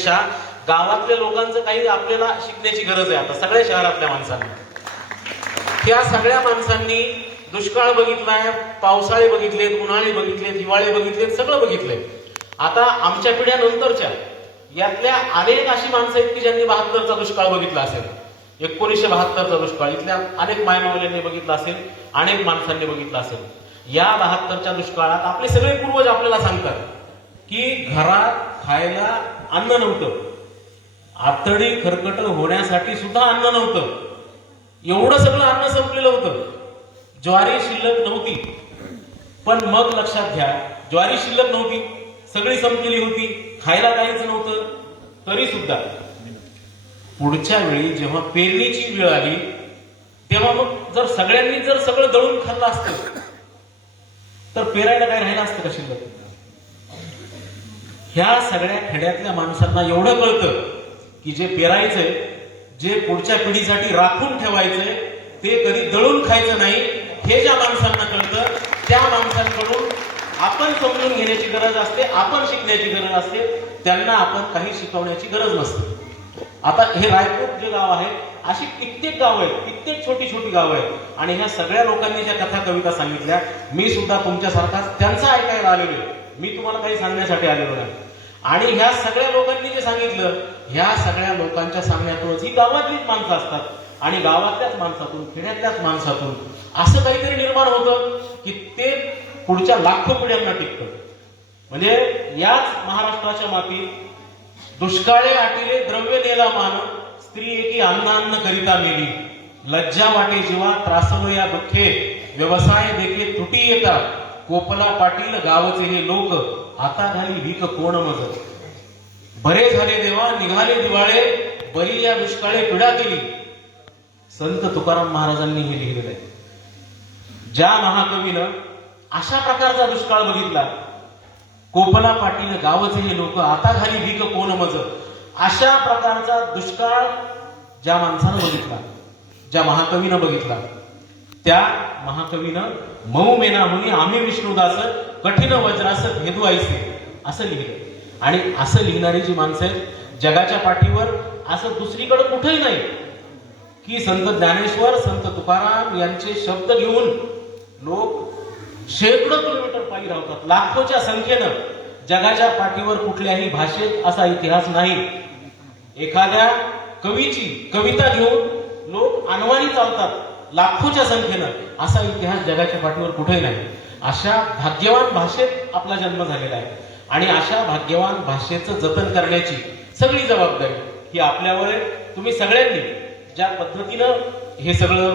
पेक्षा गावातल्या लोकांचं काही आपल्याला शिकण्याची गरज आहे. आता सगळ्या शहरातल्या माणसांना. त्या सगळ्या माणसांनी दुष्काळ बघितलाय पावसाळे बघितलेत उन्हाळे बघितलेत हिवाळे बघितलेत सगळं बघितलंय. आता आमच्या पिढ्या नंतरच्या यातल्या अनेक अशी माणसं आहेत की ज्यांनी बहात्तरचा दुष्काळ बघितला असेल. एकोणीसशे बहात्तरचा दुष्काळ. इथल्या अनेक मायमावल्यांनी बघितला असेल अनेक माणसांनी बघितला असेल. या बहात्तरच्या दुष्काळात आपले सगळे पूर्वज आपल्याला सांगतात की घरात खायला अन्न नव्हतं. आतडी खरकट होण्यासाठी सुद्धा अन्न नव्हतं. एवढं सगळं अन्न संपलेलं होतं. ज्वारी शिल्लक नव्हती. पण मग लक्षात घ्या ज्वारी शिल्लक नव्हती. सगळी संपलेली होती. खायला काहीच नव्हतं. तरी सुद्धा पुढच्या वेळी जेव्हा पेरणीची वेळ आली तेव्हा मग जर सगळ्यांनी जर सगळं दळून खाल्लं असतं तर पेरायला काय राहिलं असतं का शिल्लक? ह्या सगळ्या खेड्यातल्या माणसांना एवढं कळतं की जे पेरायचंय जे पुढच्या पिढीसाठी राखून ठेवायचंय ते कधी दळून खायचं नाही हे ज्या माणसांना कळतं त्या माणसांकडून आपण समजून घेण्याची गरज असते आपण शिकण्याची गरज असते त्यांना आपण काही शिकवण्याची गरज नसते. आता हे रायपूर जे गाव आहे अशी कित्येक गावं आहेत कित्येक छोटी छोटी गावं आहेत. आणि ह्या सगळ्या लोकांनी ज्या कथा कविता सांगितल्या मी सुद्धा तुमच्यासारखाच त्यांचा ऐकायला आलेलो आहे. मी तुम्हाला काही सांगण्यासाठी आलेलो नाही. आणि ह्या सगळ्या लोकांनी जे सांगितलं ह्या सगळ्या लोकांच्या सांगण्यातूनच ही गावातलीच माणसं असतात. आणि गावातल्याच माणसातून खेड्यातल्याच माणसातून असं काहीतरी निर्माण होतं की ते पुढच्या लाखो पिढ्यांना टिकतं. म्हणजे याच महाराष्ट्राच्या मातीत दुष्काळे आटिले द्रव्य नेला मान स्त्री एकी अन्न अन्न करिता मेली लज्जा वाटे जीवा त्रासव या दुःखे व्यवसाय देखील तुटी येतात. कोपला पाटील गावचे हे लोक आता घाली भीक कोण मज बरे झाले देवा निघाले दिवाळे बरी या दुष्काळे पिढा केली. संत तुकाराम महाराजांनी हे लिहिलेलं आहे. ज्या महाकवीनं अशा प्रकारचा दुष्काळ बघितला कोपला पाटील गावचे हे लोक आता घाली भीक कोण मज अशा प्रकारचा दुष्काळ ज्या माणसानं बघितला ज्या महाकवीनं बघितला. त्या महाकवीनं मऊ मेना म्हणून आम्ही विष्णुदास कठीण वज्रास भेदू ऐसे असं लिहिलं. आणि असं लिहिणारी जी माणसं आहेत जगाच्या पाठीवर असं दुसरीकडे कुठेही नाही. की संत ज्ञानेश्वर संत तुकाराम यांचे शब्द घेऊन लोक शेकडो किलोमीटर पायी राहतात लाखोच्या संख्येनं जगाच्या पाठीवर कुठल्याही भाषेत असा इतिहास नाही. एखाद्या कवीची कविता घेऊन लोक अनवाणी चालतात. लाखोच्या संख्येनं असा इतिहास जगाच्या पाठीवर कुठेही नाही. अशा भाग्यवान भाषेत आपला जन्म झालेला आहे. आणि अशा भाग्यवान भाषेचं जतन करण्याची सगळी जबाबदारी ही आपल्यावर आहे. तुम्ही सगळ्यांनी ज्या पद्धतीनं हे सगळं